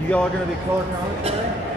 You all are going to be color commentary?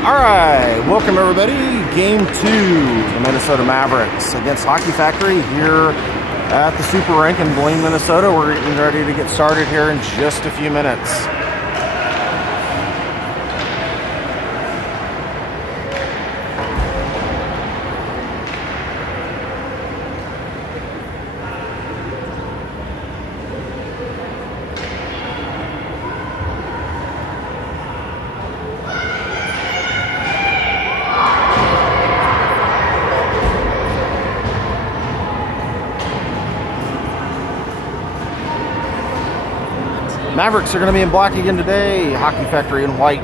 All right, welcome everybody. Game 2, the Minnesota Mavericks against Hockey Factory here at the Super Rink in Blaine, Minnesota. We're getting ready to get started here in just a few minutes. Mavericks are going to be in black again today. Hockey Factory in white.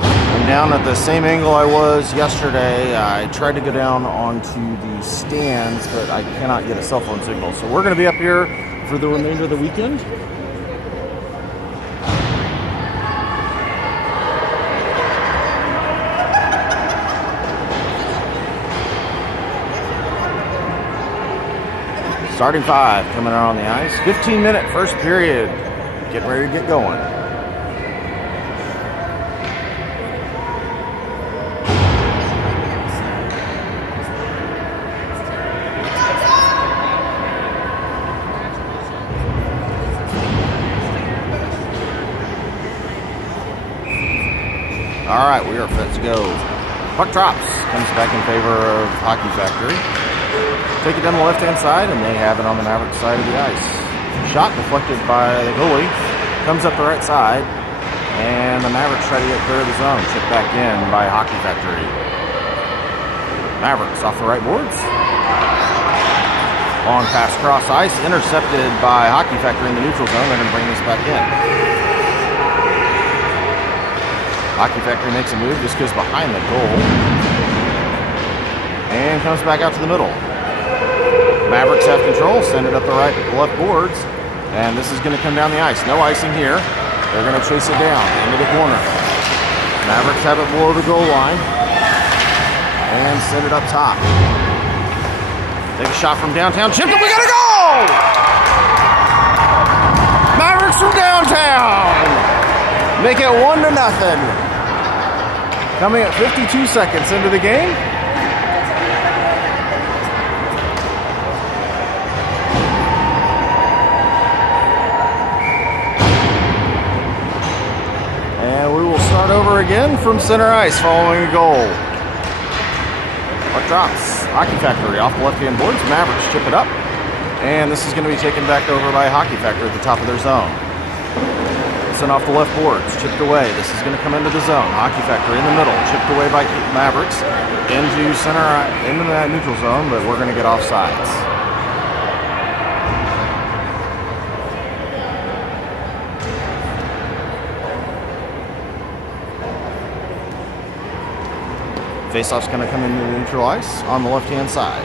I'm down at the same angle I was yesterday. I tried to go down onto the stands, but I cannot get a cell phone signal. So we're going to be up here for the remainder of the weekend. Starting 5 coming out on the ice. 15-minute first period. Getting ready to get going. All right, we are set to go. Puck drops. Comes back in favor of Hockey Factory. Take it down the left-hand side, and they have it on the Mavericks side of the ice. Shot deflected by the goalie. Comes up the right side, and the Mavericks try to get clear of the zone. Chipped back in by Hockey Factory. Mavericks off the right boards. Long pass cross ice, intercepted by Hockey Factory in the neutral zone. They're going to bring this back in. Hockey Factory makes a move, just goes behind the goal, and comes back out to the middle. Mavericks have control, send it up the right, left boards, and this is going to come down the ice. No icing here. They're going to chase it down into the corner. Mavericks have it below the goal line, and send it up top. Take a shot from downtown, chipped it, we got a goal! Mavericks from downtown make it 1-0. Coming at 52 seconds into the game. Start over again from center ice following a goal. Puck drops. Hockey Factory off the left-hand boards. Mavericks chip it up. And this is going to be taken back over by Hockey Factory at the top of their zone. Sent off the left boards. Chipped away. This is going to come into the zone. Hockey Factory in the middle. Chipped away by Mavericks into center, into that neutral zone, but we're going to get offsides. Faceoff's going to come into the neutral ice on the left-hand side.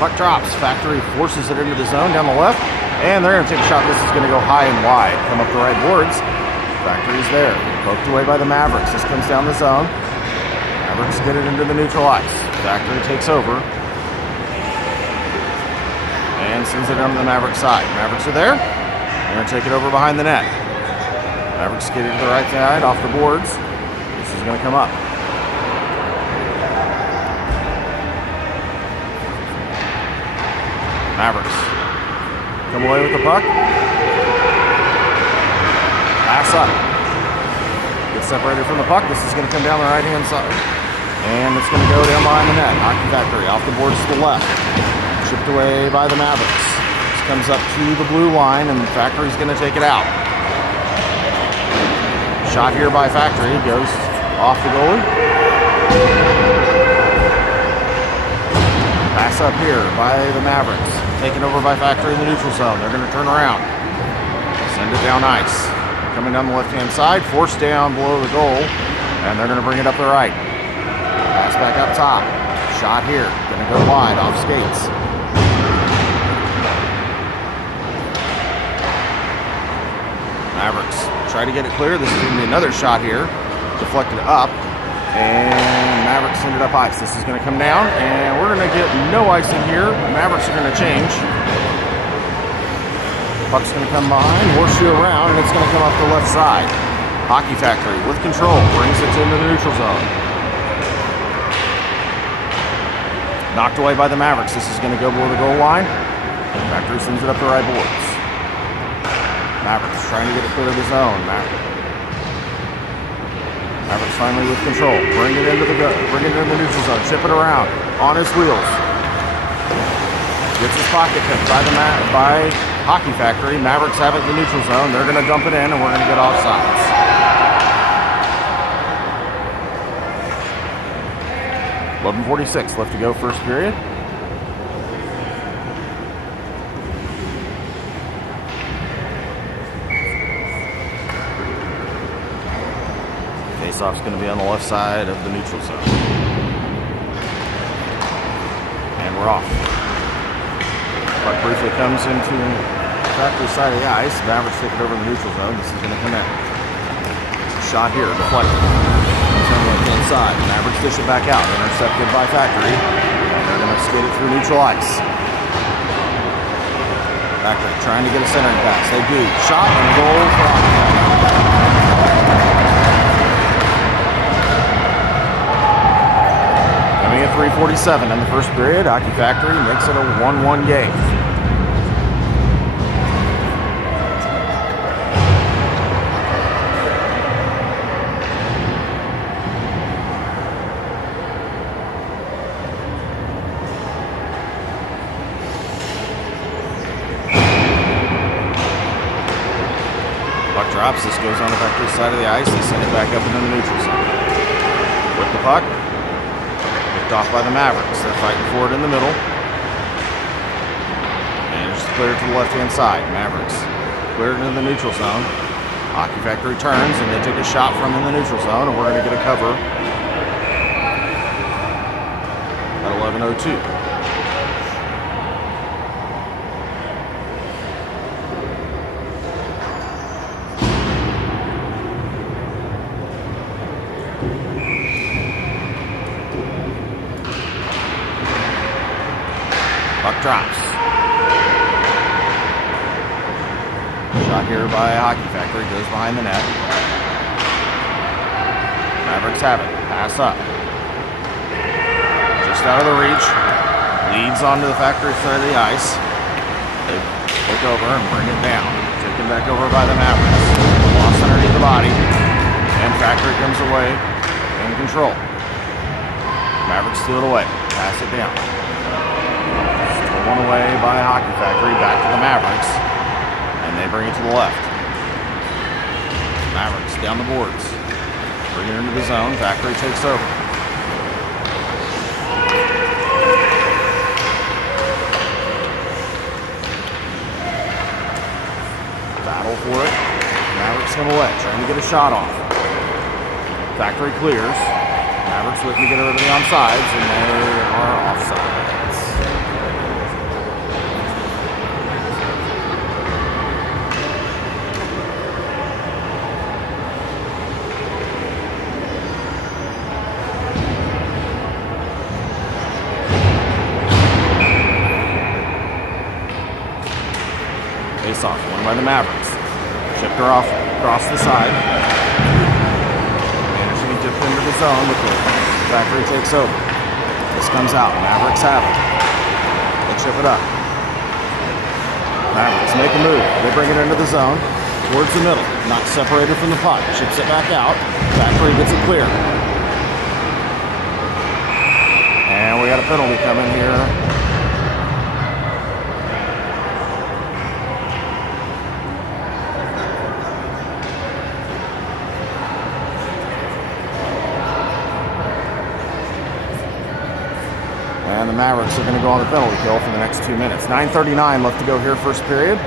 Puck drops. Factory forces it into the zone down the left, and they're going to take a shot. This is going to go high and wide. Come up the right boards. Factory's there. Poked away by the Mavericks. This comes down the zone. Mavericks get it into the neutral ice. Factory takes over and sends it down to the Mavericks side. Mavericks are there. They're going to take it over behind the net. Mavericks get it to the right side, off the boards. This is going to come up. Mavericks come away with the puck. Pass up. Get separated from the puck. This is going to come down the right-hand side. And it's going to go down behind the net. Hockey Factory off the boards to the left. Chipped away by the Mavericks. Comes up to the blue line, and Factory's going to take it out. Shot here by Factory. Goes off the goalie. Pass up here by the Mavericks. Taken over by Factory in the neutral zone. They're going to turn around. Send it down ice. Coming down the left-hand side. Forced down below the goal, and they're going to bring it up the right. Pass back up top. Shot here. Going to go wide off skates. Mavericks try to get it clear. This is going to be another shot here. Deflected up. And Mavericks ended up ice. This is going to come down, and we're going to get no icing here. Mavericks are going to change. Puck's going to come behind, horseshoe around, and it's going to come up the left side. Hockey Factory with control, brings it into the neutral zone. Knocked away by the Mavericks. This is going to go below the goal line. Factory sends it up the right boards. Mavericks trying to get it clear of the zone. Mavericks finally with control. Bring it into the neutral zone. Chip it around on his wheels. Gets his pocket picked by Hockey Factory. Mavericks have it in the neutral zone. They're going to dump it in, and we're going to get offsides. .46 left to go, first period. Faceoff's going to be on the left side of the neutral zone. And we're off. Puck briefly comes into the Factory side of the ice. Mavericks take it over the neutral zone. This is going to come in. Shot here, deflected. Comes on the left-hand side. Mavericks dish it back out. Intercepted by Factory. And they're going to skate it through neutral ice. Factory trying to get a centering pass. They do. Shot and goal for Hockey Factory. Coming at 3:47 in the first period, Hockey Factory makes it a 1-1 game. Puck drops. This goes on the Factory side of the ice. They send it back up into the neutral zone. With the puck. Off by the Mavericks. They're fighting for it in the middle. And it's cleared to the left-hand side. Mavericks cleared into the neutral zone. Hockey Factory turns, and they take a shot from in the neutral zone, and we're going to get a cover at 11:02. Puck drops. Shot here by Hockey Factory. Goes behind the net. Mavericks have it. Pass up. Just out of the reach. Leads onto the Factory side of the ice. They take over and bring it down. Taken back over by the Mavericks. Lost underneath the body. And Factory comes away in control. Mavericks steal it away. Pass it down. One away by Hockey Factory, back to the Mavericks, and they bring it to the left. Mavericks down the boards, bring it into the zone. Factory takes over. Battle for it. Mavericks come away, trying to get a shot off. Factory clears. Mavericks looking to get over to the onside, and they are offside. Face-off, won by the Mavericks. Shipped her off across the side. Managing to dip into the zone, but the Factory takes over. This comes out. Mavericks have it. They chip it up. Mavericks make a move. They bring it into the zone. Towards the middle. Not separated from the puck. Chips it back out. Factory gets it clear. And we got a penalty coming here. And the Mavericks are going to go on the penalty kill for the next 2 minutes. 9:39 left to go here, first period.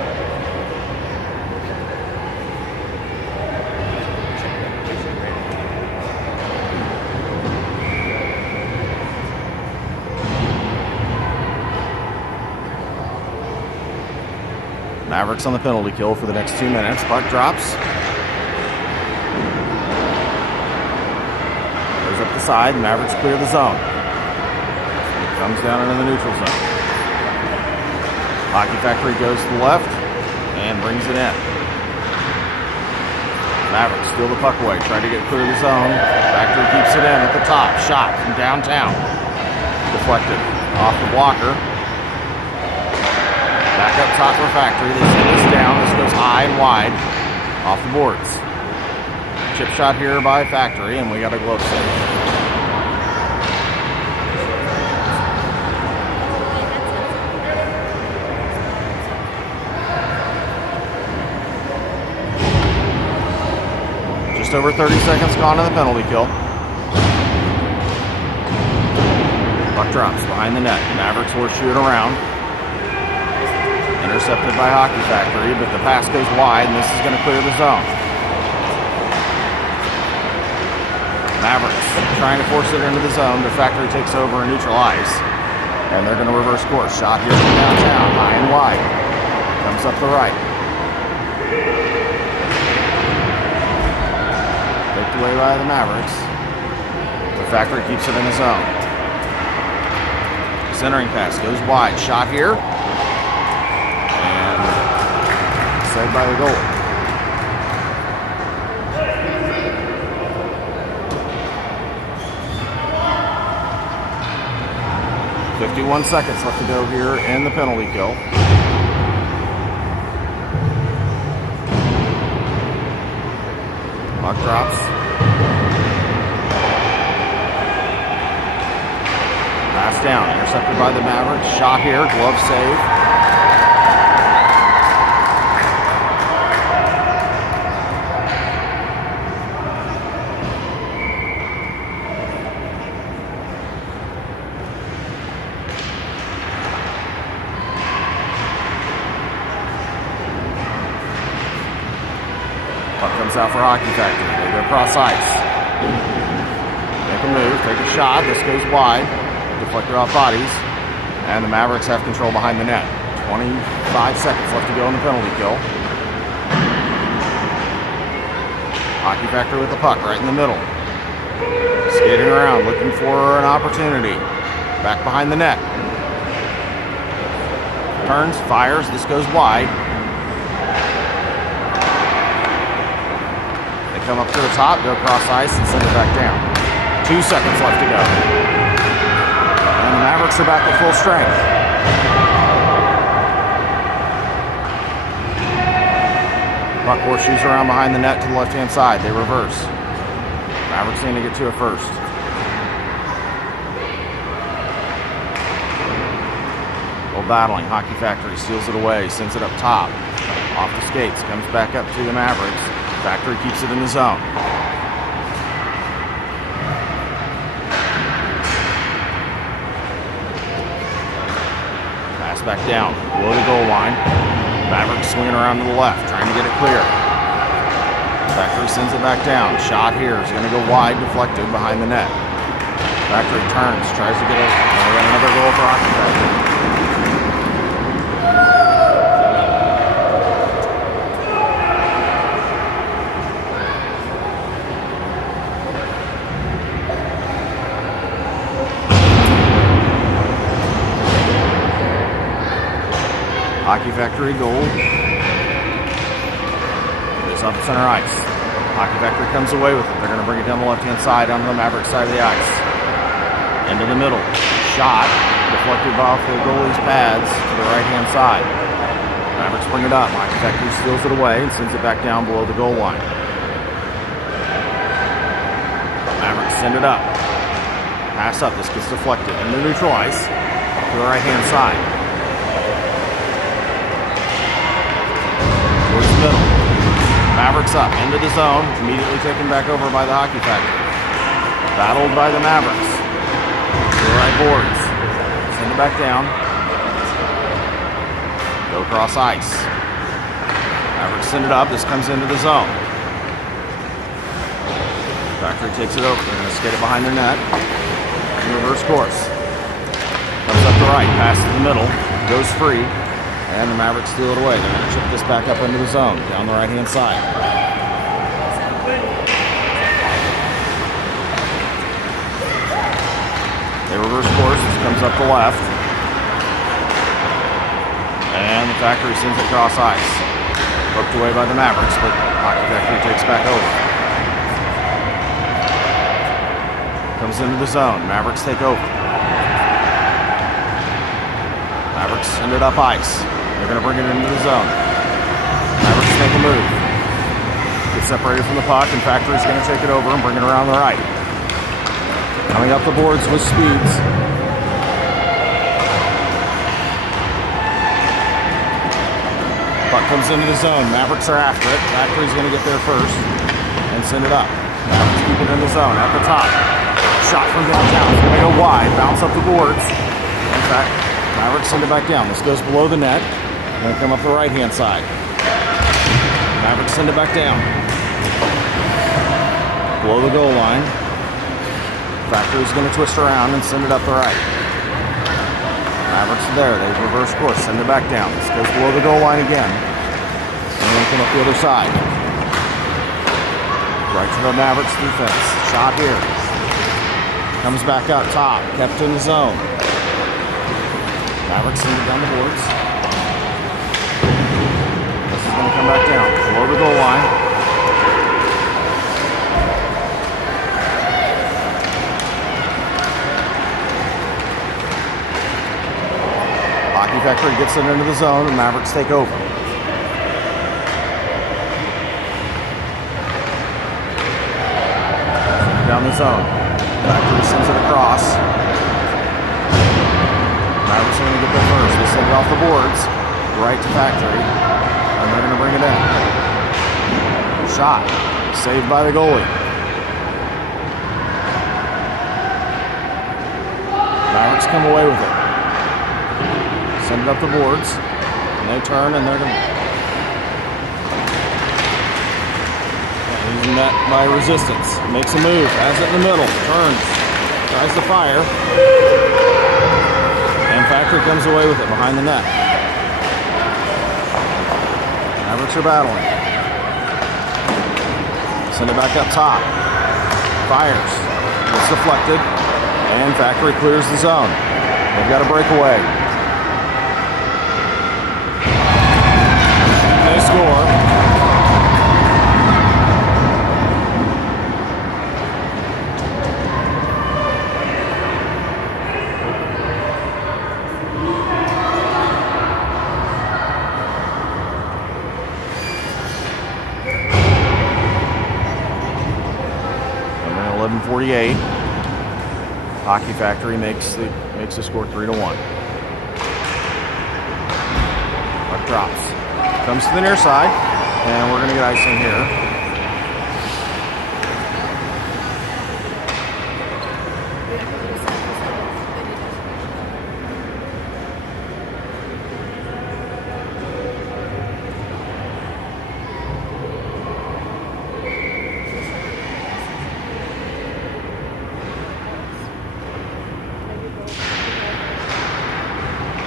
Mavericks on the penalty kill for the next 2 minutes. Puck drops. Goes up the the side. Mavericks clear the zone. It comes down into the neutral zone. Hockey Factory goes to the left and brings it in. Mavericks steal the puck away, try to get clear of the zone. Factory keeps it in at the top. Shot from downtown. Deflected off the blocker. Back up top for Factory. They send this down. This goes high and wide off the boards. Chip shot here by Factory, and we got a glove save. Just over 30 seconds gone in the penalty kill. Puck drops behind the net. Mavericks horseshoe it around. Intercepted by Hockey Factory, but the pass goes wide, and this is going to clear the zone. Mavericks trying to force it into the zone, but Factory takes over in neutral ice, and they're going to reverse course. Shot here from downtown, high and wide. Comes up the right. Picked away by the Mavericks. The Factory keeps it in the zone. Centering pass goes wide. Shot here. And saved by the goalie. .51 seconds left to go here in the penalty kill. Puck drops. Pass down, intercepted by the Mavericks. Shot here, glove save. Puck comes out for Hockey Factory. They go cross ice. Make a move, take a shot. This goes wide. Deflected off bodies. And the Mavericks have control behind the net. 25 seconds left to go in the penalty kill. Hockey Factory with the puck right in the middle. Skating around, looking for an opportunity. Back behind the net. Turns, fires. This goes wide. Come up to the top, go across ice, and send it back down. 2 seconds left to go. And the Mavericks are back at full strength. Puck horseshoes around behind the net to the left-hand side. They reverse. Mavericks need to get to it first. Little battling. Hockey Factory steals it away, sends it up top. Off the skates, comes back up to the Mavericks. Factory keeps it in the zone. Pass back down, below the goal line. Mavericks swinging around to the left, trying to get it clear. Factory sends it back down. Shot here is going to go wide, deflected behind the net. Factory turns, tries to get it. Another goal for Hockey Factory. Hockey Factory goal. It's off the center ice. Hockey Factory comes away with it. They're going to bring it down the left-hand side onto the Mavericks side of the ice. Into the middle. Shot. Deflected off the goalie's pads to the right-hand side. Mavericks bring it up. Hockey Factory steals it away and sends it back down below the goal line. Mavericks send it up. Pass up. This gets deflected into neutral ice to the right-hand side. Towards the middle. Mavericks up into the zone. Immediately taken back over by the Hockey Factory. Battled by the Mavericks. To the right boards. Send it back down. Go across ice. Mavericks send it up. This comes into the zone. Factory takes it over. They're going to skate it behind their net. Reverse course. Comes up the right. Pass to the middle. Goes free. And the Mavericks steal it away. They're going to chip this back up into the zone, down the right-hand side. They reverse course. This comes up the left. And the Factory sends it across ice. Poked away by the Mavericks, but Hockey Factory takes back over. Comes into the zone. Mavericks take over. Mavericks send it up ice. They're going to bring it into the zone. Mavericks make a move. Get separated from the puck, and Factory's going to take it over and bring it around the right. Coming up the boards with speeds. Puck comes into the zone. Mavericks are after it. Factory's going to get there first and send it up. Mavericks keep it in the zone at the top. Shot from downtown. It's going to go wide. Bounce up the boards. In fact, Mavericks send it back down. This goes below the net. Going to come up the right-hand side. Mavericks send it back down. Below the goal line. Factory's going to twist around and send it up the right. Mavericks are there. They reverse course. Send it back down. This goes below the goal line again. And then come up the other side. Right to the Mavericks defense. Shot here. Comes back up top. Kept in the zone. Mavericks send it down the boards. This is going to come back down. Below the goal line. Hockey Factory gets it into the zone and Mavericks take over. Down the zone. Factory sends it across. Mavericks are going to get there first. They send it off the boards. Right to Factory. And they're going to bring it in. Shot. Saved by the goalie. Mavericks come away with it. Send it up the boards. And they turn and they're going to... Using that by resistance. Makes a move. Has it in the middle. Turns. Tries to fire. And Factory comes away with it behind the net. Mavericks are battling. Send it back up top. Fires. It's deflected. And Factory clears the zone. They've got a breakaway. They score. Number 11:48. Hockey Factory makes the score 3-1. Puck drops. Comes to the near side, and we're going to get icing here.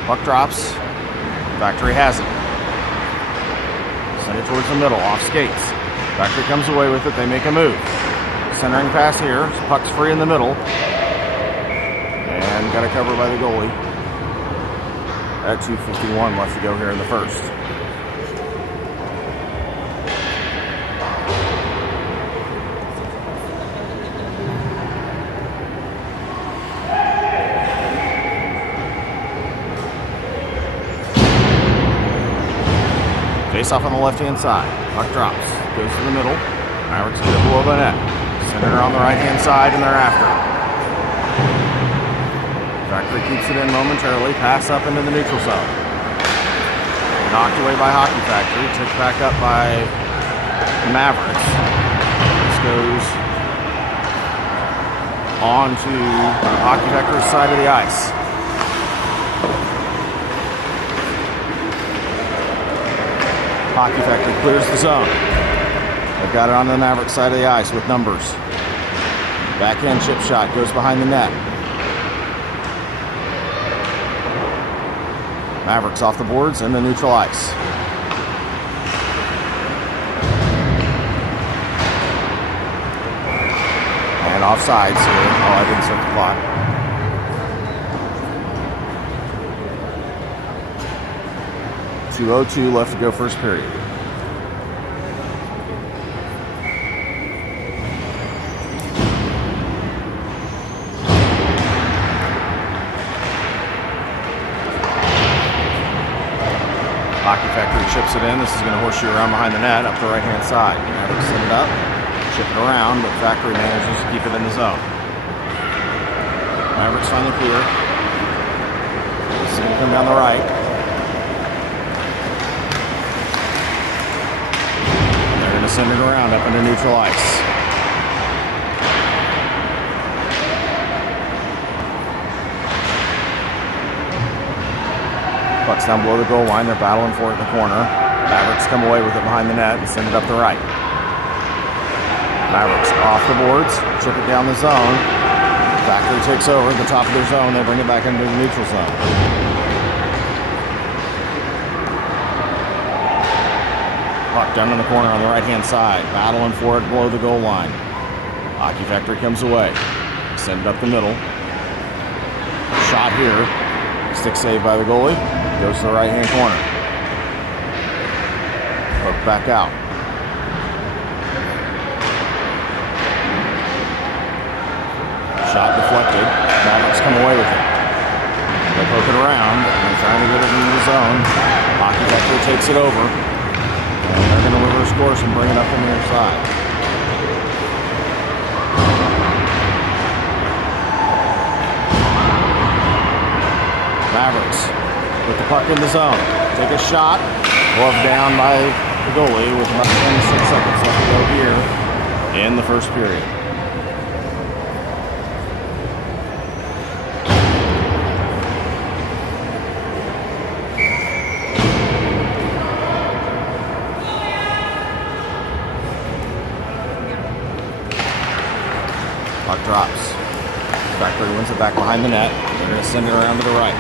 Puck drops. Factory has it. Send it towards the middle, off skates. Factory comes away with it. They make a move. Centering pass here. Puck's free in the middle. And got a cover by the goalie. At 2:51 left to go here in the first. Face off on the left-hand side. Puck drops. Goes to the middle. Mavericks get it below the net. Send it on the right-hand side, and they're after it. Factory keeps it in momentarily. Pass up into the neutral zone. Knocked away by Hockey Factory. Tipped back up by the Mavericks. This goes on to Hockey Factory's side of the ice. Hockey Factory clears the zone. They've got it on the Mavericks side of the ice with numbers. Backhand chip shot goes behind the net. Mavericks off the boards and the neutral ice. And offsides here. Oh, I didn't set the clock. 2:02 left to go first period. Hockey Factory chips it in. This is going to horseshoe around behind the net up the right-hand side. Mavericks send it up, chip it around, but Factory manages to keep it in the zone. Mavericks finally clear. This is going to come down the right. They're going to send it around up into neutral ice. Puck's down below the goal line. They're battling for it in the corner. Mavericks come away with it behind the net and send it up the right. Mavericks off the boards, chip it down the zone. Factory takes over at the top of their zone. They bring it back into the neutral zone. Puck down in the corner on the right-hand side. Battling for it below the goal line. Hockey Factory comes away. Send it up the middle. Shot here. Stick save by the goalie. Goes to the right-hand corner. Hook back out. Shot deflected. Mavericks come away with it. They poke it around and they're trying to get it into the zone. Hockey Factory takes it over. And they're going to reverse course and bring it up on the other side. Mavericks with the puck in the zone. Take a shot. Glove down by the goalie with about 26 seconds left to go here in the first period. Puck drops. Factory wins it back behind the net. They're going to send it around to the right.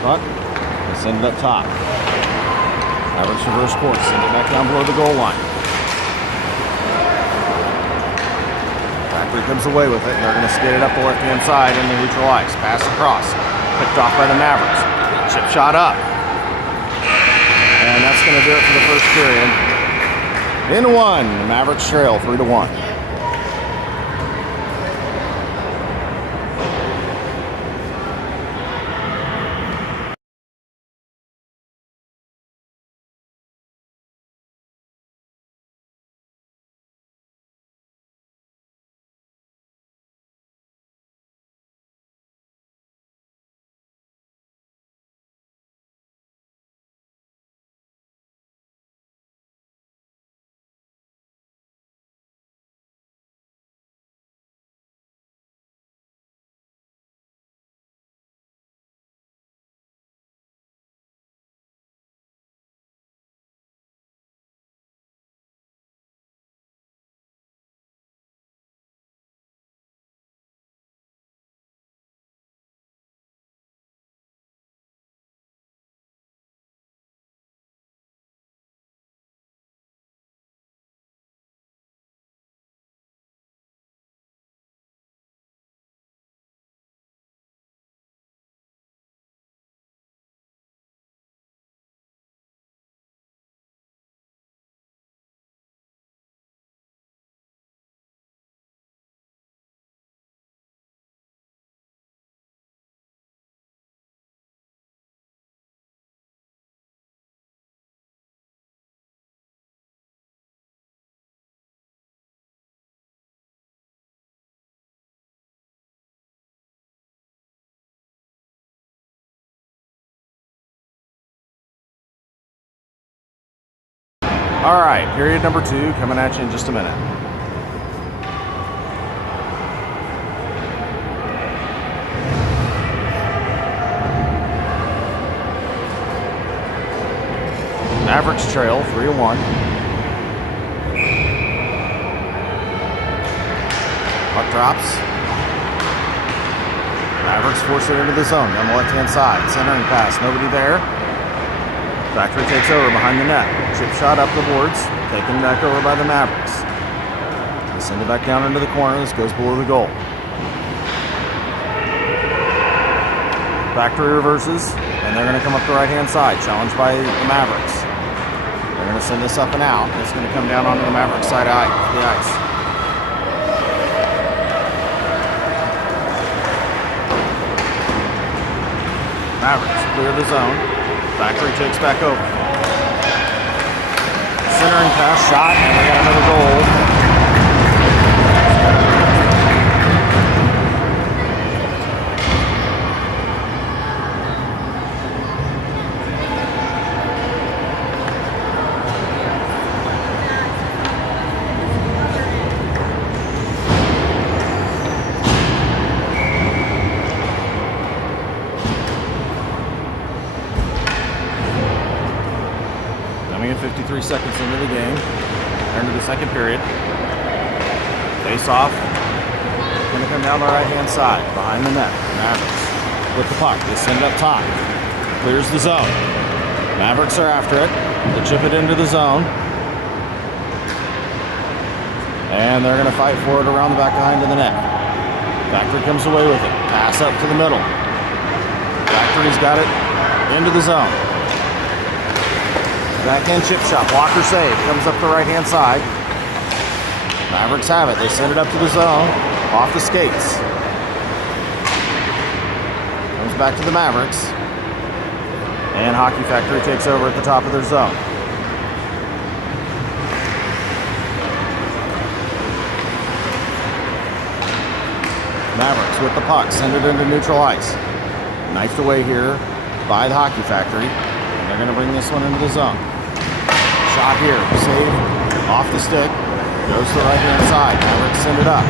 Puck. They send it up top. Mavericks reverse course. Send it back down below the goal line. Factory comes away with it. And they're going to skate it up the left-hand side in the neutral ice. Pass across. Picked off by the Mavericks. Chip shot up. And that's going to do it for the first period. In one. The Mavericks trail 3-1. All right, period number 2 coming at you in just a minute. Mavericks trail 3-1. Puck drops. Mavericks force it into the zone down the left-hand side. Centering pass, nobody there. Factory takes over behind the net. Chip shot up the boards, taken back over by the Mavericks. They send it back down into the corner. This goes below the goal. Factory reverses, and they're going to come up the right-hand side, challenged by the Mavericks. They're going to send this up and out. It's going to come down onto the Mavericks side of the ice. Mavericks clear the zone. Factory takes back over. Centering pass, shot, and we got another goal. Coming in 53 seconds into the game, into the second period. Face off. Going to come down the right-hand side, behind the net. Mavericks with the puck. They send it up top. Clears the zone. Mavericks are after it. They chip it into the zone. And they're going to fight for it around the back behind of the net. Factory comes away with it. Pass up to the middle. Factory's got it into the zone. Backhand chip shot. Walker save. Comes up the right-hand side. Mavericks have it. They send it up to the zone. Off the skates. Comes back to the Mavericks. And Hockey Factory takes over at the top of their zone. Mavericks with the puck. Send it into neutral ice. Knifed away here by the Hockey Factory. And they're going to bring this one into the zone. Shot here. Save off the stick. Goes to the right-hand side. Mavericks send it up.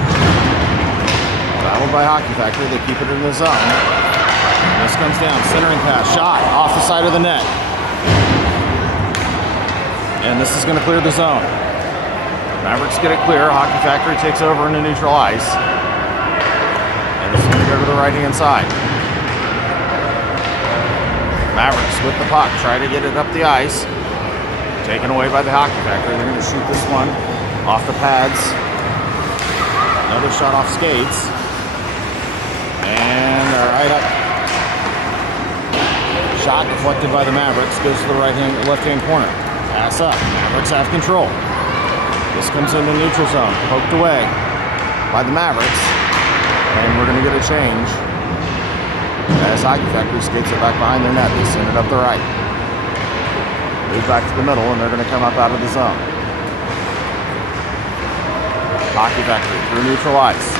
Traveled by Hockey Factory. They keep it in the zone. This comes down. Centering pass. Shot off the side of the net. And this is going to clear the zone. Mavericks get it clear. Hockey Factory takes over into neutral ice. And this is going to go to the right-hand side. Mavericks with the puck. Try to get it up the ice. Taken away by the Hockey Factory. They're going to shoot this one off the pads. Another shot off skates. And they're right up. Shot deflected by the Mavericks. Goes to the left-hand corner. Pass up. Mavericks have control. This comes into neutral zone. Poked away by the Mavericks. And we're going to get a change. As Hockey Factory skates it back behind their net. They send it up the right. Move back to the middle, and they're going to come up out of the zone. Hockey Factory through neutral ice.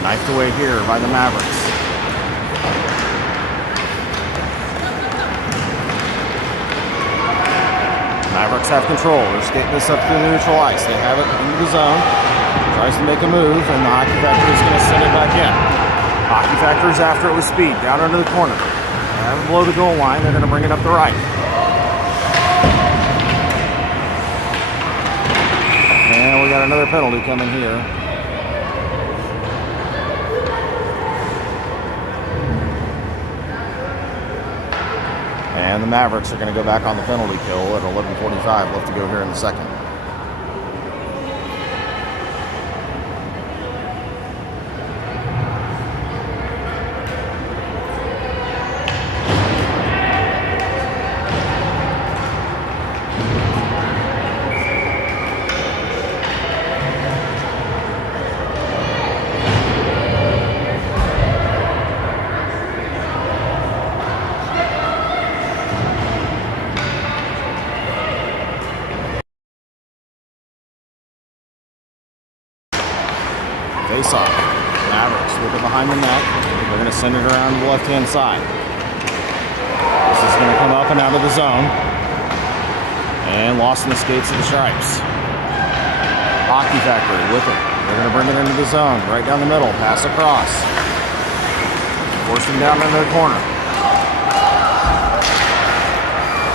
Knifed away here by the Mavericks. Mavericks have control. They're skating this up through the neutral ice. They have it into the zone. Tries to make a move, and the Hockey Factory is going to send it back in. Hockey Factory's after it with speed, down into the corner. Have it below the goal line. They're going to bring it up the right. And we got another penalty coming here. And the Mavericks are going to go back on the penalty kill at 11:45 left to go here in the second. Face off. Mavericks with it behind the net. They're going to send it around the left-hand side. This is going to come up and out of the zone. And lost in the skates of the Stripes. Hockey Factory with it. They're going to bring it into the zone. Right down the middle. Pass across. Forcing down into the corner.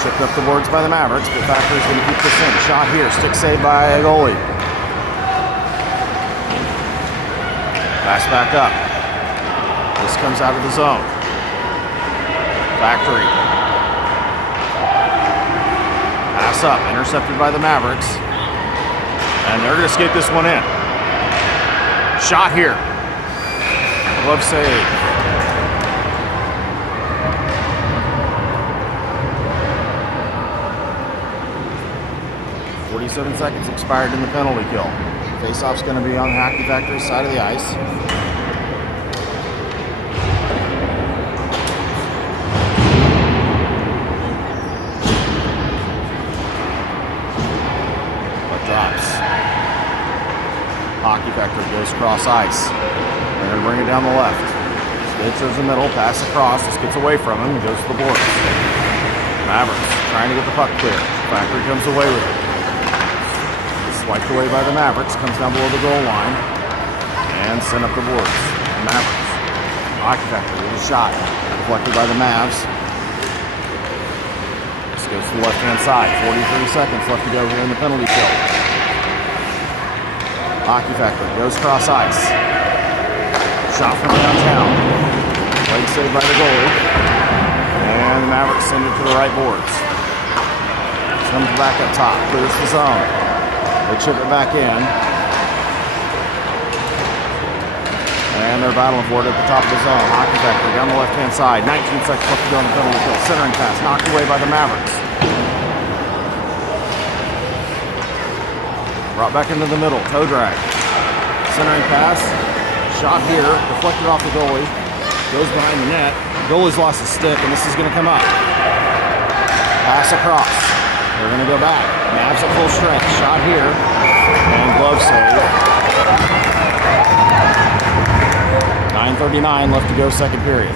Chipped up the boards by the Mavericks, but Factory's going to keep this in. Shot here. Stick saved by a goalie. Pass back up. This comes out of the zone. Factory. Pass up. Intercepted by the Mavericks. And they're going to skate this one in. Shot here. Glove save. 47 seconds expired in the penalty kill. Face-off's going to be on the Hockey Factory side of the ice. Puck drops. Hockey Factory goes cross ice. They're going to bring it down the left. Skids towards the middle, pass across. This gets away from him and goes to the boards. Mavericks trying to get the puck clear. Factory comes away with it. Swiped away by the Mavericks, comes down below the goal line, and sent up the boards. Mavericks. Hockey Factory with a shot. Deflected by the Mavs. This goes to the left-hand side. 43 seconds left to go here in the penalty kill. Hockey Factory goes cross ice. Shot from downtown. Leg saved by the goalie. And the Mavericks send it to the right boards. Comes back up top. Clears the zone. They chip it back in. And they're battling for it at the top of the zone. Hockey Factory down the left-hand side. 19 seconds left to go in the penalty kill. Centering pass knocked away by the Mavericks. Brought back into the middle. Toe drag. Centering pass. Shot here. Deflected off the goalie. Goes behind the net. Goalie's lost his stick, and this is going to come up. Pass across. They're going to go back. Mavs at full strength. Shot here. And glove save. 9:39 left to go, second period.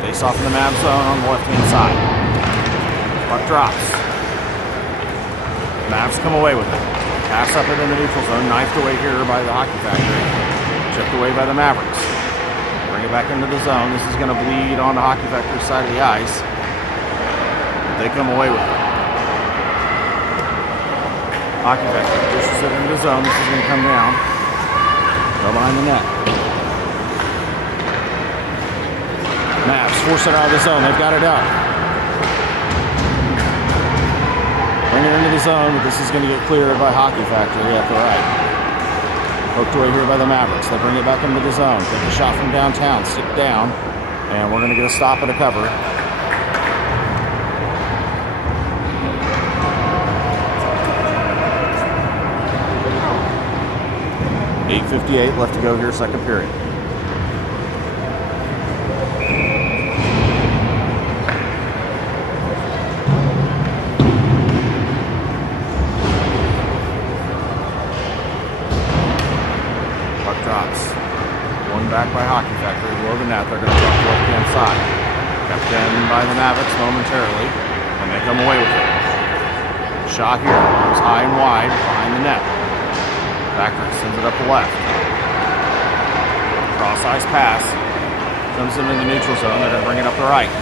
Face off in the Mavs zone on the left-hand side. Puck drops. Mavs come away with it. Pass up it in the neutral zone. Knifed away here by the Hockey Factory. Chipped away by the Mavericks. Bring it back into the zone. This is going to bleed on the Hockey Factory side of the ice. They come away with it. Hockey Factory pushes it into the zone. This is going to come down. Go behind the net. Mavs force it out of the zone. They've got it up. Bring it into the zone, but this is going to get cleared by Hockey Factory at the right. Poked away here by the Mavericks. They bring it back into the zone. Take a shot from downtown. Stick down. And we're going to get a stop and a cover. .8:58 left to go here, second period. Back by Hockey Factory, below the net. They're going to drop the left-hand side. Kept in by the Mavericks momentarily, and they come away with it. Shot here, goes high and wide behind the net. Factory sends it up the left. Cross ice pass. Comes into the neutral zone. They're going to bring it up the right.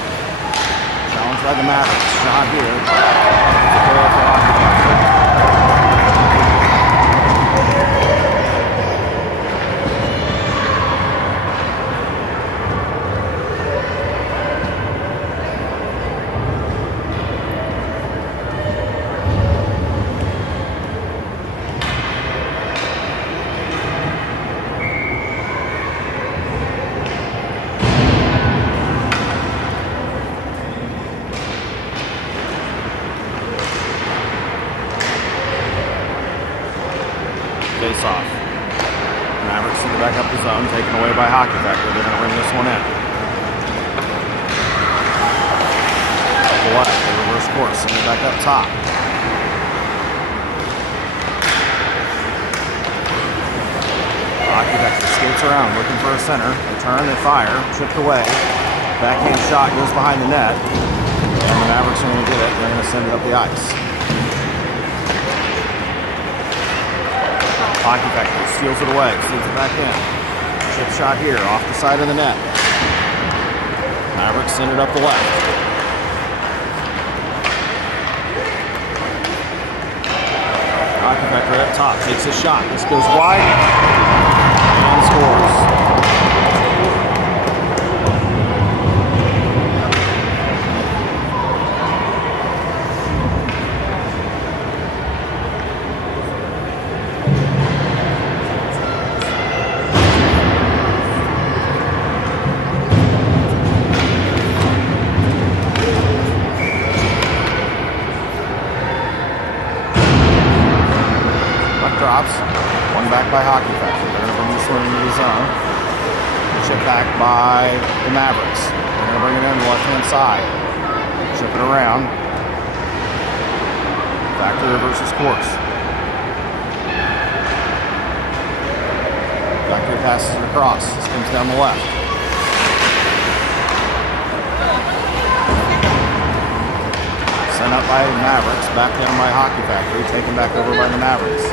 Challenged by the Mavericks. Shot here. It's a throw for Hockey Factory. Face off. Mavericks send it back up the zone, taken away by Hockey Factory. They're going to bring this one in. Up the left, they reverse course, send it back up top. Hockey Factory skates around, looking for a center. They turn, they fire, chipped away. Backhand shot goes behind the net. And the Mavericks are going to get it. They're going to send it up the ice. Hockey Factory steals it away, sends it back in. Chip shot here, off the side of the net. Mavericks send it up the left. Hockey Factory up top, takes a shot. This goes wide and scores. Chip back by the Mavericks. They're going to bring it in the left-hand side. Chip it around. Factory reverses course. Factory passes it across. This comes down the left. Sent up by the Mavericks. Back down by Hockey Factory. Taken back over by the Mavericks.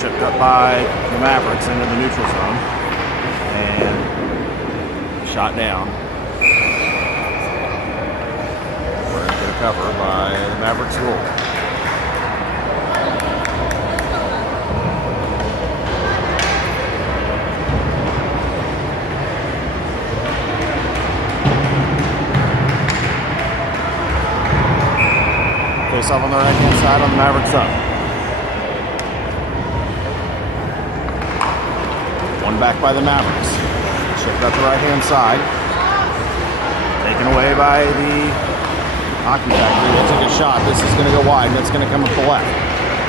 Chipped up by the Mavericks into the neutral zone. And shot down. We're going to get a cover by the Mavericks goal. Face off on the right-hand side on the Mavericks zone. One back by the Mavericks. Shipped up the right-hand side. Taken away by the Hockey Factory. They took a shot. This is going to go wide, and it's going to come up the left.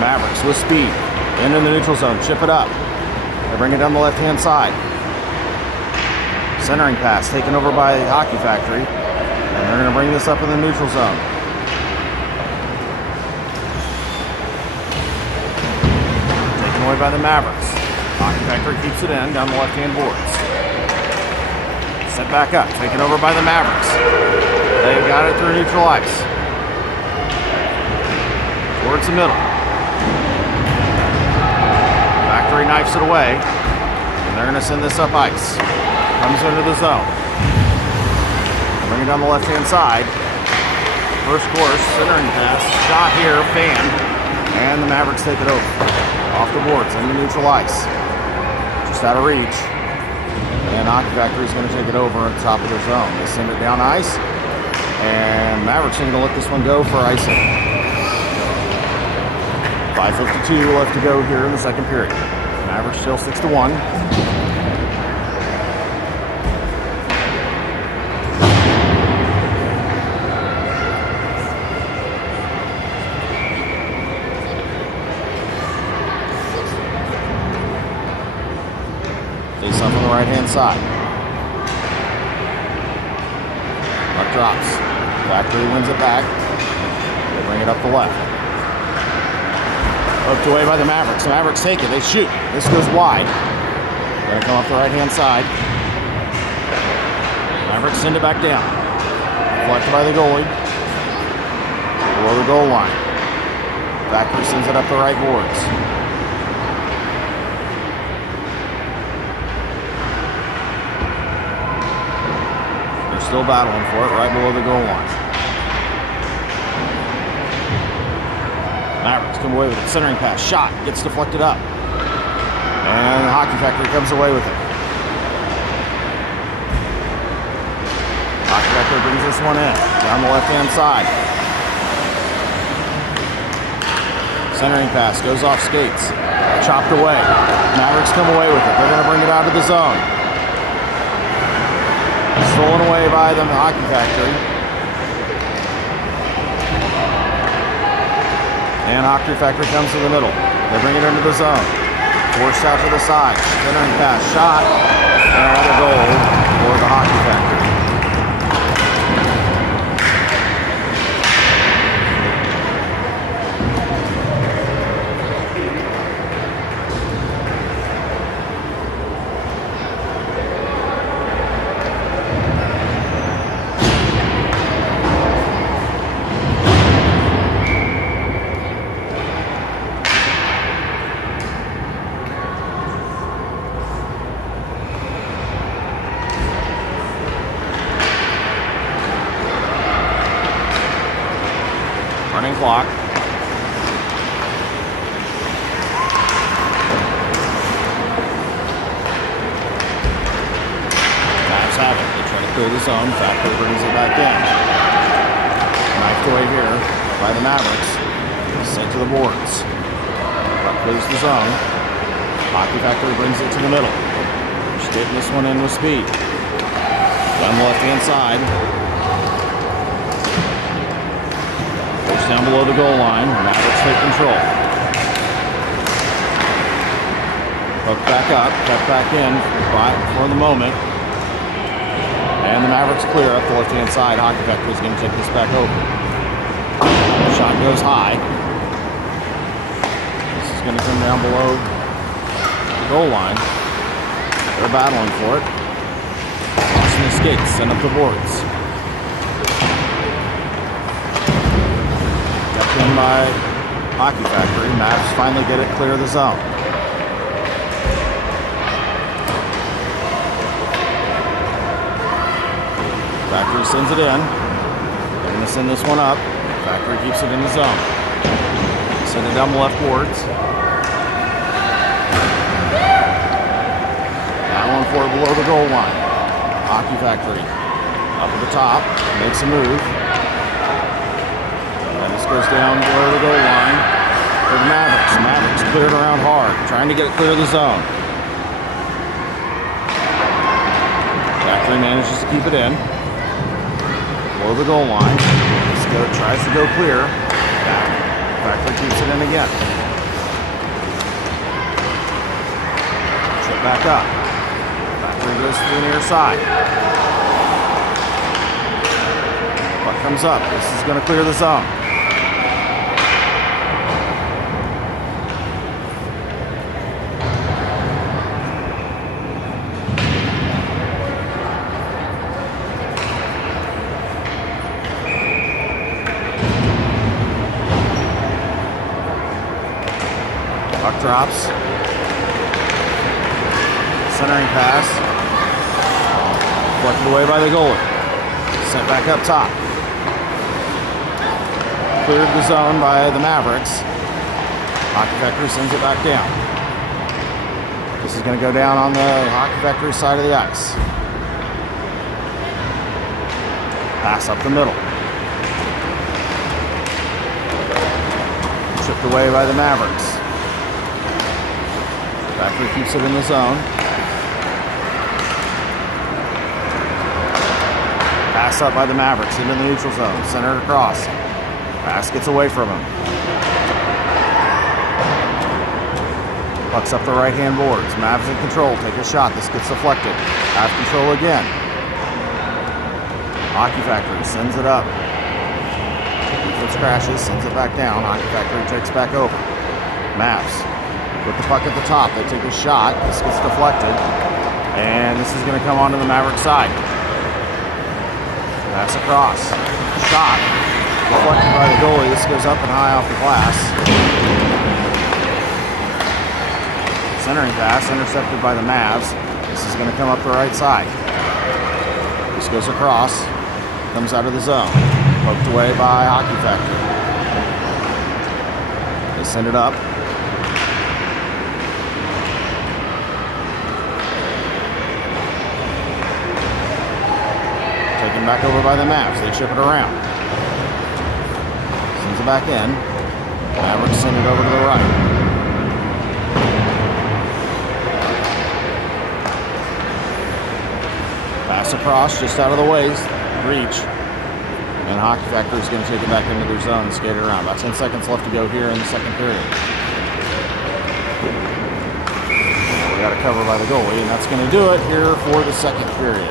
Mavericks with speed. Into the neutral zone. Chip it up. They bring it down the left-hand side. Centering pass taken over by the Hockey Factory. And they're going to bring this up in the neutral zone. Taken away by the Mavericks. Hockey Factory keeps it in down the left-hand boards. Set back up, taken over by the Mavericks. They got it through neutral ice. Towards the middle. Factory knifes it away. And they're going to send this up ice. Comes into the zone. Bring it down the left-hand side. First course, centering pass. Shot here, fanned. And the Mavericks take it over. Off the boards, into neutral ice. Just out of reach. And Hockey Factory is going to take it over at the top of their zone. They send it down ice. And Mavericks are going to let this one go for icing. 5:52 left to go here in the second period. Mavericks still 6-1. Face up on the right-hand side. Puck drops. Factory wins it back. They bring it up the left. Hooked away by the Mavericks. The Mavericks take it. They shoot. This goes wide. Going to come off the right-hand side. Mavericks send it back down. Deflected by the goalie. Below the goal line. Factory sends it up the right boards. Still battling for it right below the goal line. Mavericks come away with it. Centering pass. Shot. Gets deflected up. And the Hockey Factory comes away with it. Hockey Factory brings this one in. Down the left-hand side. Centering pass. Goes off skates. Chopped away. Mavericks come away with it. They're going to bring it out of the zone. Stolen away by the Hockey Factory. And Hockey Factory comes to the middle. They bring it into the zone. Forced out to the side. Centering pass. Shot. And a goal for the Hockey Factory. Running clock. Mavs have it. They try to fill the zone. Factory brings it back in. Knifed away here by the Mavericks. Sent to the boards. Puck clears the zone. Hockey Factory brings it to the middle. Just getting this one in with speed. Down the left-hand side. Down below the goal line. Mavericks take control. Hooked back up, cut back in for the moment. And the Mavericks clear up the left-hand side. Hockey Factory is going to take this back over. Shot goes high. This is going to come down below the goal line. They're battling for it. Crossing the skates, send up the boards. Kept in by Hockey Factory. Mavs finally get it clear of the zone. Factory sends it in. They're going to send this one up. Factory keeps it in the zone. Send it down the left boards. Now on for it below the goal line. Hockey Factory up at the top. Makes a move. And this goes down below the goal line for the Mavericks. The Mavericks cleared around hard. Trying to get it clear of the zone. Factory manages to keep it in. Below the goal line. Tries to go clear. Back. Factory keeps it in again. Trip back up. Factory goes to the near side. Puck comes up. This is going to clear the zone. Puck drops. Centering pass. Deflected away by the goalie. Sent back up top. Cleared the zone by the Mavericks. Hockey Factory sends it back down. This is going to go down on the Hockey Factory side of the ice. Pass up the middle. Chipped away by the Mavericks. Factory keeps it in the zone. Pass up by the Mavericks into the neutral zone. Centered across. Pass gets away from him. Pucks up the right-hand boards. Mavs in control. Take a shot. This gets deflected. Have control again. Hockey Factory sends it up. Defense crashes. Sends it back down. Hockey Factory takes back over. Mavs with the puck at the top. They take a shot. This gets deflected. And this is going to come onto the Maverick side. Pass across. Shot. Deflected by the goalie. This goes up and high off the glass. Centering pass. Intercepted by the Mavs. This is going to come up the right side. This goes across. Comes out of the zone. Poked away by Hockey Factory. They send it up. Taken back over by the Mavs. They chip it around. Sends it back in. Mavericks send it over to the right. Pass across, just out of the waist. Reach. And Hockey Factory is going to take it back into their zone and skate it around. About 10 seconds left to go here in the second period. We got a cover by the goalie, and that's going to do it here for the second period.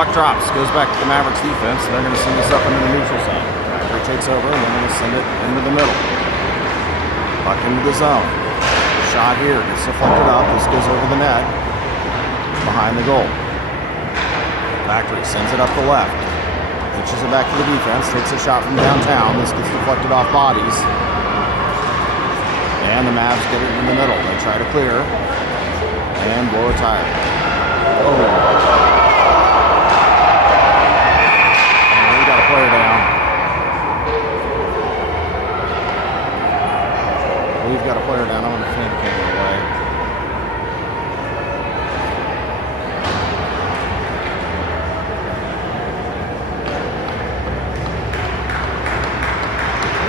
Puck drops, goes back to the Mavericks defense, and they're going to send this up into the neutral zone. Factory takes over, and they're going to send it into the middle. Puck into the zone. Shot here, gets deflected up. This goes over the net, behind the goal. Factory sends it up the left. Pitches it back to the defense, takes a shot from downtown. This gets deflected off bodies. And the Mavs get it in the middle. They try to clear and blow a tire. Oh. We got a player down. We've got a player down. I'm going to fan came away.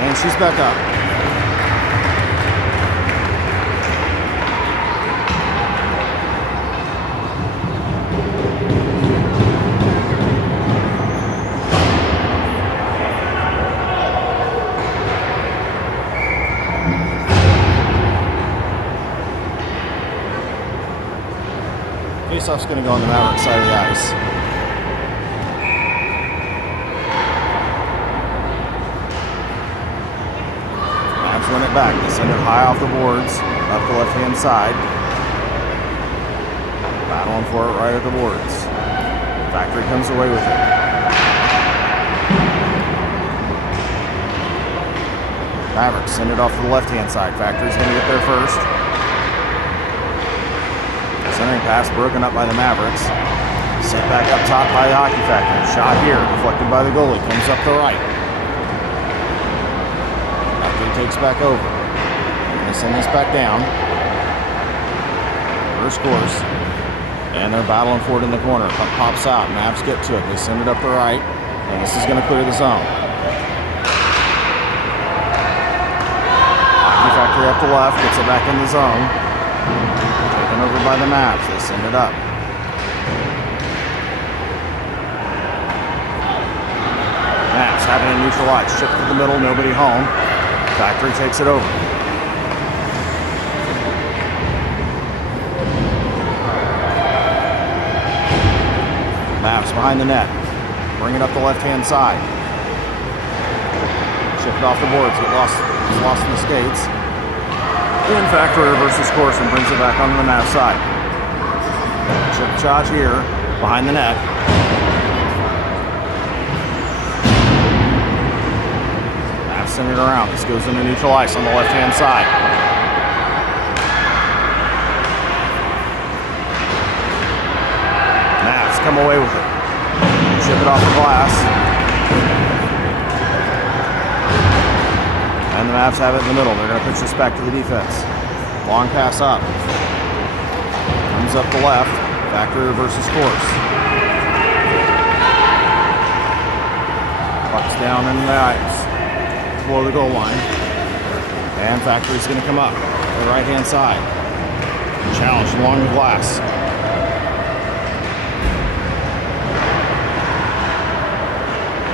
And she's back up. Faceoff's going to go on the Mavericks side of the ice. Mavs win it back. They send it high off the boards, up the left-hand side. Battling for it right at the boards. Factory comes away with it. Mavericks send it off to the left-hand side. Factory's going to get there first. Centering pass broken up by the Mavericks. Sent back up top by the Hockey Factory. Shot here, deflected by the goalie. Comes up the right. Factory takes back over. And they send this back down. First course. And they're battling for it in the corner. Puck pops out. Mavs get to it. They send it up the right. And this is going to clear the zone. Hockey Factory up the left. Gets it back in the zone. Over by the Mavs. They send it up. Mavs having it neutralized. Chip to the middle. Nobody home. Factory takes it over. Mavs behind the net. Bring it up the left-hand side. Chip it off the boards. It's lost in the skates. And Factory reverses course and brings it back onto the Mavs side. Chip charge here, behind the net. Mavs send it around. This goes into neutral ice on the left-hand side. Mavs come away with it. Chip it off the glass. And the Mavs have it in the middle. They're going to pitch this back to the defense. Long pass up. Comes up the left. Factory reverses course. Puck's down in the ice. Below the goal line. And Factory's going to come up. The right-hand side. Challenged along the glass.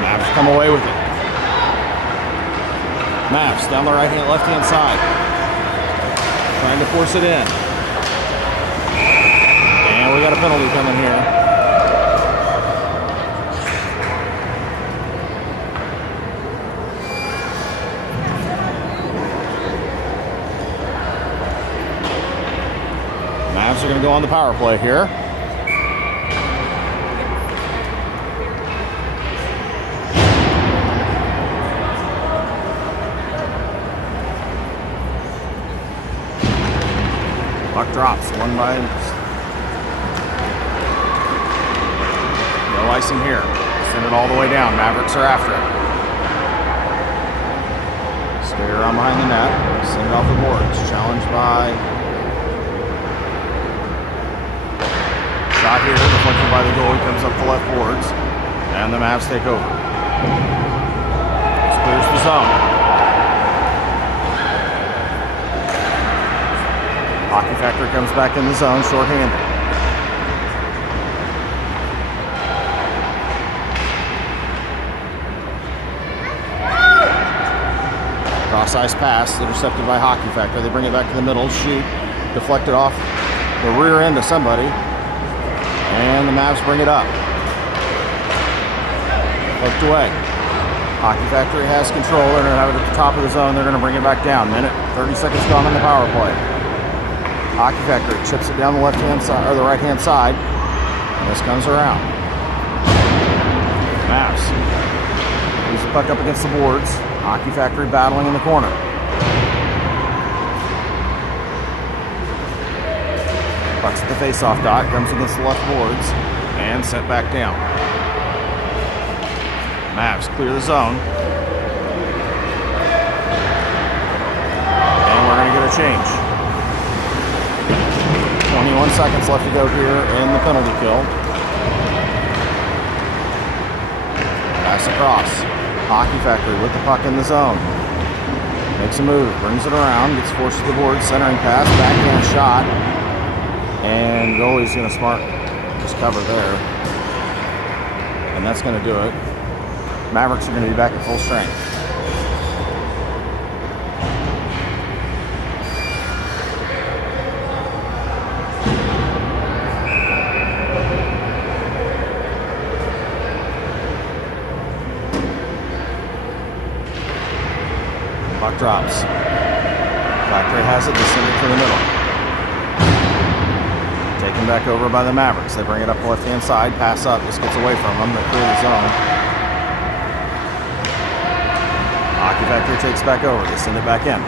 Mavs come away with it. Mavs down the left-hand side. Trying to force it in. And we got a penalty coming here. Mavs are going to go on the power play here. Puck drops, one by. No icing here. Send it all the way down. Mavericks are after it. Stay around behind the net. Send it off the boards. Challenged by. Shot here. Deflected by the goalie. Comes up the left boards. And the Mavs take over. This clears the zone. Hockey Factory comes back in the zone, short-handed. Cross-ice pass, intercepted by Hockey Factory. They bring it back to the middle, shoot, deflected off the rear end of somebody, and the Mavs bring it up. Hooked away. Hockey Factory has control. They're going to have it at the top of the zone. They're going to bring it back down. Minute, 30 seconds gone on the power play. Hockey Factory chips it down the left-hand side, or the right-hand side. And this comes around. Mavs. Leaves the puck up against the boards. Hockey Factory battling in the corner. Puck's at the face-off dot. Comes against the left boards. And sent back down. Mavs clear the zone. And we're going to get a change. 21 seconds left to go here in the penalty kill. Pass across. Hockey Factory with the puck in the zone. Makes a move, brings it around, gets forced to the board, centering pass, backhand shot. And goalie's going to just cover there. And that's going to do it. Mavericks are going to be back at full strength. Puck drops. Factory has it, they send it to the middle. Taken back over by the Mavericks. They bring it up the left-hand side, pass up, just gets away from them. They clear the zone. Hockey Factory takes back over. They send it back in.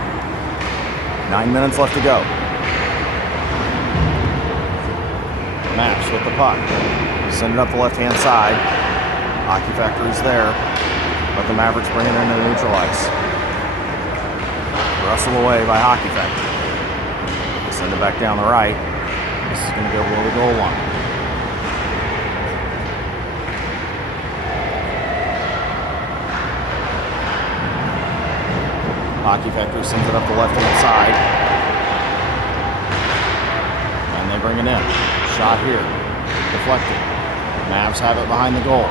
9 minutes left to go. Mavs with the puck. Send it up the left-hand side. Hockey Factory's there, but the Mavericks bring it into the neutral ice. Rustle away by Hockey Factory. They send it back down the right. This is going to go below the goal line. Hockey Factory sends it up the left-hand side. And they bring it in. Shot here. Deflected. Mavs have it behind the goal.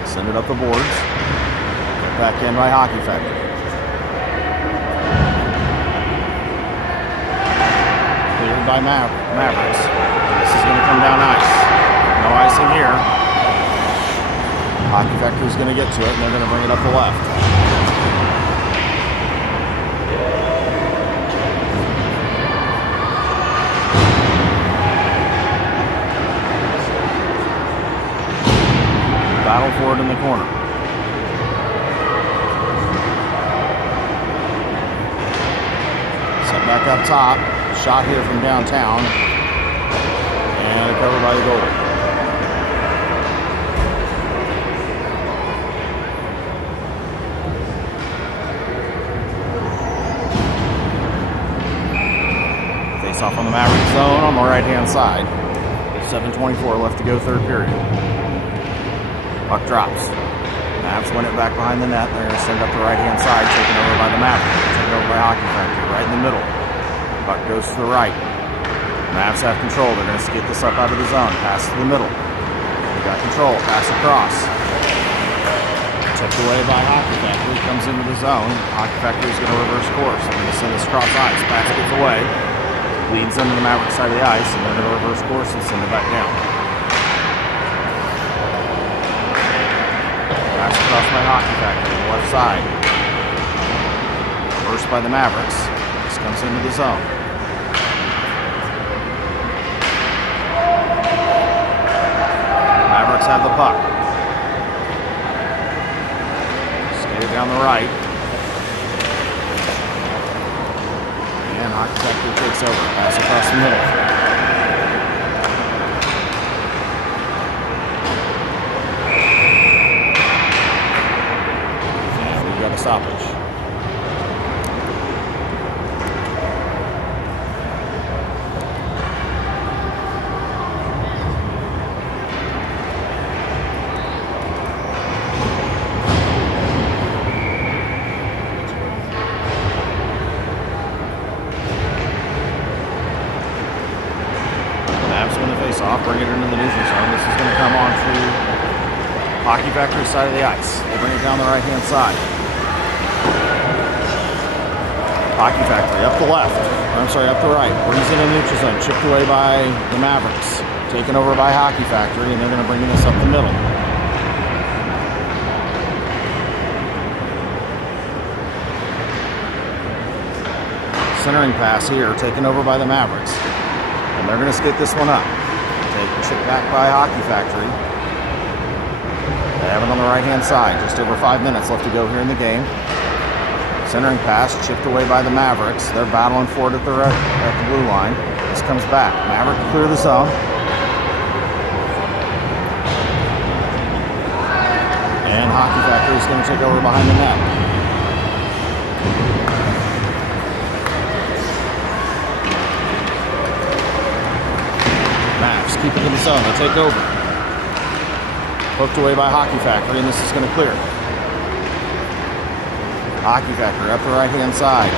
They send it up the boards. Put back in by Hockey Factory. Cleared by Mavericks. This is going to come down ice. No icing here. Hockey Factory is going to get to it, and they're going to bring it up the left. Battle for it in the corner. Set back up top. Shot here from downtown. And covered by the goalie. Off on the Mavericks zone on the right-hand side. 7:24 left to go, third period. Puck drops. Mavs win it back behind the net. They're going to send up the right-hand side, taken over by the Mavericks. Taken over by Hockey Factory, right in the middle. Puck goes to the right. Mavs have control. They're going to skate this up out of the zone. Pass to the middle. They got control. Pass across. Tipped away by Hockey Factory. Comes into the zone. Hockey Factory is going to reverse course. They're going to send this across ice. Pass gets away. Leads them to the Mavericks side of the ice, and they're going to reverse course and send it back down. Pass across by Hockey Factory on the left side. Reversed by the Mavericks. This comes into the zone. Mavericks have the puck. Skated down the right. And Hockey Factory takes over. Pass across the middle. And we've got a stoppage. Off, bring it into the neutral zone. This is going to come on to Hockey Factory side of the ice. They bring it down the right-hand side. Hockey Factory up the left. Up the right. Brings it in the neutral zone. Chipped away by the Mavericks. taken over by Hockey Factory, and they're going to bring this up the middle. Centering pass here, taken over by the Mavericks. And they're going to skate this one up. Chip back by Hockey Factory. They have it on the right-hand side. Just over 5 minutes left to go here in the game. Centering pass, chipped away by the Mavericks. They're battling for it at the blue line. This comes back. Maverick clear the zone. And Hockey Factory is going to take over behind the net. Mavs keep it in the zone. They take over. Hooked away by Hockey Factory, and this is going to clear. Hockey Factory up the right-hand side.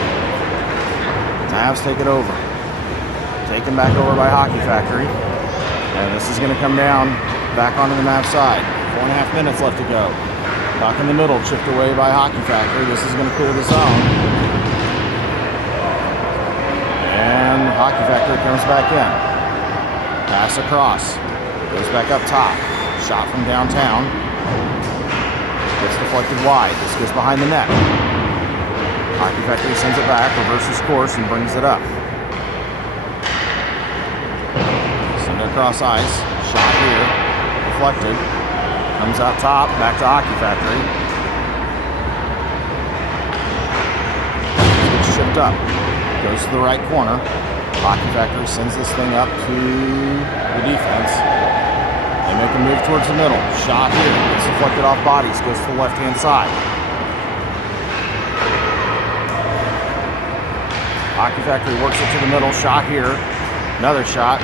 Mavs take it over. Taken back over by Hockey Factory. And this is going to come down back onto the Mavs side. 4.5 minutes left to go. Puck in the middle, chipped away by Hockey Factory. This is going to clear the zone. And Hockey Factory comes back in. Pass across. Goes back up top. Shot from downtown. Gets deflected wide. This goes behind the net. Hockey Factory sends it back, reverses course, and brings it up. Send it across ice. Shot here. Deflected. Comes out top. Back to Hockey Factory. Gets chipped up. Goes to the right corner. Hockey Factory sends this thing up to the defense. They make a move towards the middle. Shot here. Gets deflected off bodies. Goes to the left-hand side. Hockey Factory works it to the middle. Shot here. Another shot.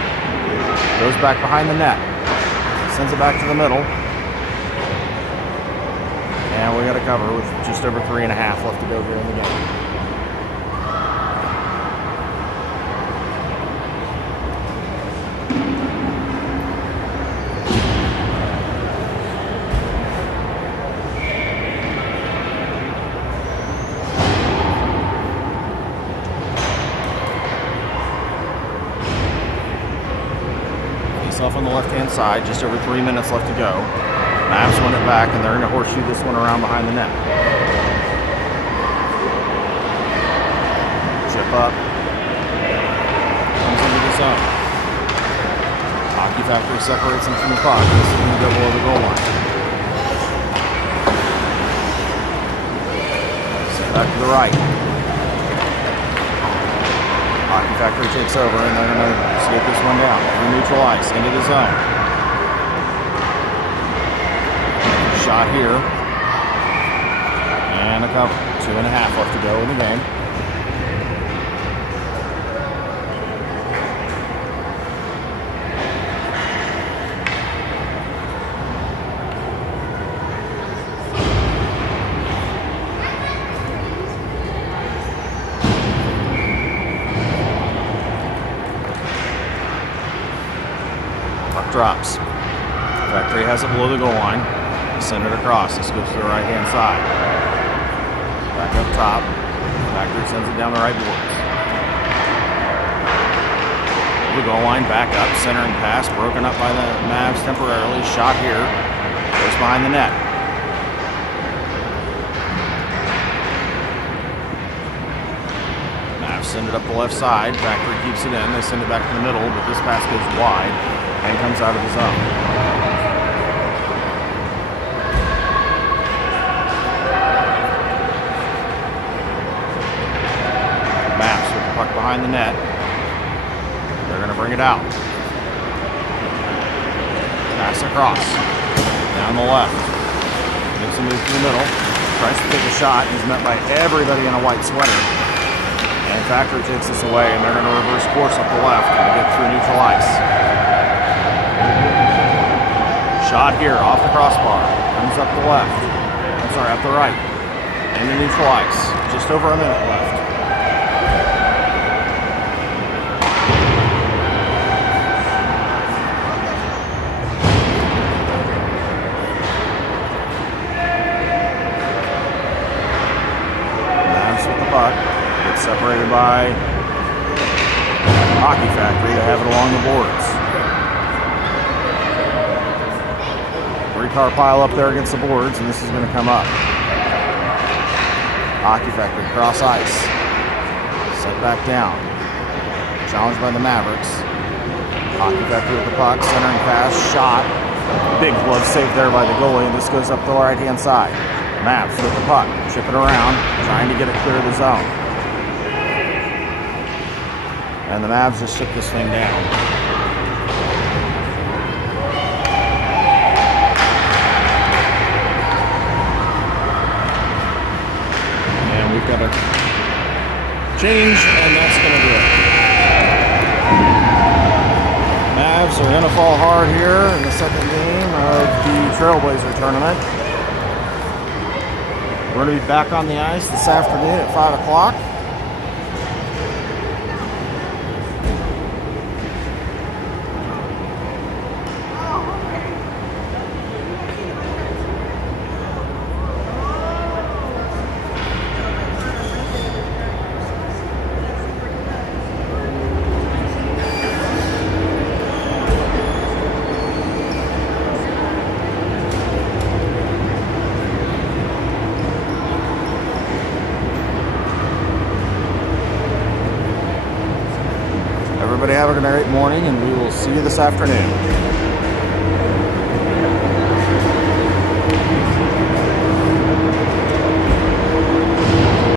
Goes back behind the net. Sends it back to the middle. And we got to cover with just over 3.5 left to go here in the game. Off on the left-hand side, just over 3 minutes left to go. Mavs win it back, and they're going to horseshoe this one around behind the net. Chip up. Comes into the zone. Hockey Factory separates him from the puck. This is going to go below the goal line. Set back to the right. Hockey Factory takes over, and they're going to skate this one down. Through neutral ice, into the zone. Shot here. And a cover. 2.5 left to go in the game. Drops. Factory has it below the goal line. Send it across. This goes to the right-hand side. Back up top. Factory sends it down the right boards. The goal line, back up. Centering pass. Broken up by the Mavs temporarily. Shot here. Goes behind the net. Mavs send it up the left side. Factory keeps it in. They send it back to the middle, but this pass goes wide. And comes out of the zone. Mavs with the puck behind the net. They're going to bring it out. Pass across. Down the left. Makes a move to the middle. Tries to take a shot. He's met by everybody in a white sweater. And Factory takes this away, and they're going to reverse course up the left to get through neutral ice. Shot here, off the crossbar. Comes up the left. I'm sorry, up the right. Into neutral ice. Just over a minute left. Mavs with the puck. Gets separated by Hockey Factory. They have it along the boards. car pile up there against the boards, and this is going to come up. Hockey Factory, cross ice. Set back down. Challenged by the Mavericks. Hockey Factory with the puck, centering pass, shot. Big glove save there by the goalie, and this goes up the right-hand side. Mavs with the puck, chip it around, trying to get it clear of the zone. And the Mavs just ship this thing down. And we've got a change, and that's going to do it. Mavs are going to fall hard here in the second game of the Trailblazer tournament. We're going to be back on the ice this afternoon at 5 o'clock. Everybody have a great morning, and we will see you this afternoon.